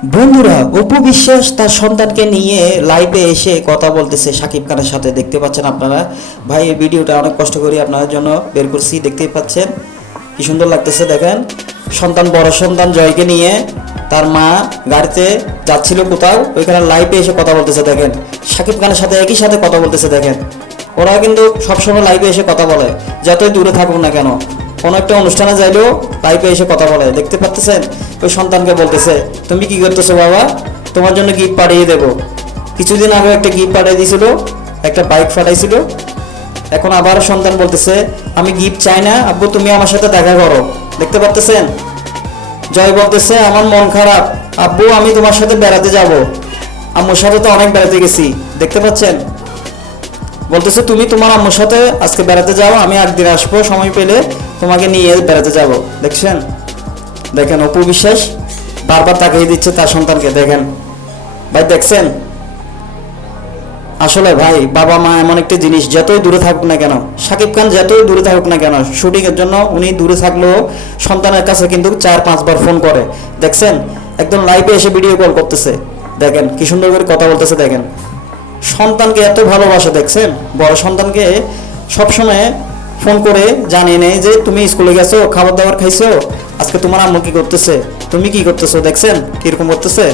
বন্ধুরা, অপু বিশ্বাস তার সন্তানকে নিয়ে লাইভে এসে কথা বলতেছে শাকিব খানের সাথে। দেখতে পাচ্ছেন আপনারা। ভাই, এই ভিডিওটা অনেক কষ্ট করে আপনাদের জন্য বের করছি। দেখতেই পাচ্ছেন কি সুন্দর লাগতেছে। দেখেন, বড় সন্তান জয়কে নিয়ে তার মা গাড়িতে যাচ্ছিল কোথাও, ওইখানে লাইভে এসে কথা বলতেছে। দেখেন, শাকিব খানের সাথে একই সাথে কথা বলতেছে। দেখেন, ওরা কিন্তু সবসময় লাইভে এসে কথা বলে, যতই দূরে থাকুক না কেন। কোনো একটা অনুষ্ঠানে যাইলেও লাইভে এসে কথা বলে। দেখতে পাচ্ছেন, ওই সন্তানকে বলতেছে, তুমি কি করতেছো বাবা, তোমার জন্য গিফট পাঠিয়ে দেবো। কিছুদিন আগে একটা গিফট পাঠিয়ে দিয়েছিল, একটা বাইক পাঠাইছিল। এখন আবার সন্তান বলতেছে, আমি গিফট চাই না আব্বু, তুমি আমার সাথে দেখা করো। দেখতে পাচ্ছেন, জয় বলতেছে, আমার মন খারাপ আব্বু, আমি তোমার সাথে বেড়াতে যাব। আম্মুর সাথে তো অনেক বেড়াতে গেছি। দেখতে পাচ্ছেন, বলতেছে তুমি তোমার আম্মুর সাথে আজকে বেড়াতে যাও, আমি একদিন আসবো, সময় পেলে তোমাকে নিয়ে বেড়াতে যাব। দেখছেন, দেখেন অপু বিশ্বাস বারবার তাকিয়ে দিচ্ছে তার সন্তানকে। দেখেন ভাই, দেখছেন। আসলে ভাই, বাবা মা এমন একটা জিনিস, যতই দূরে থাকুক না কেন, শাকিব খান যতই দূরে থাকুক না কেন, শুটিং এর জন্য উনি দূরে থাকলেও সন্তানের কাছে কিন্তু 4-5 বার ফোন করে। দেখছেন, একদম লাইভে এসে ভিডিও কল করতেছে। দেখেন কি সুন্দর করে কথা বলতেছে। দেখেন, সন্তানকে এত ভালোবাসে। দেখছেন, বড় সন্তানকে সবসময় ফোন করে জানিয়ে নেয় যে তুমি স্কুলে গেছো, খাবার দাবার খাইছো, আজকে তোমার আম্মু কি করতেছে, তুমি কি করতেছো। দেখছেন কিরকম করতেছে।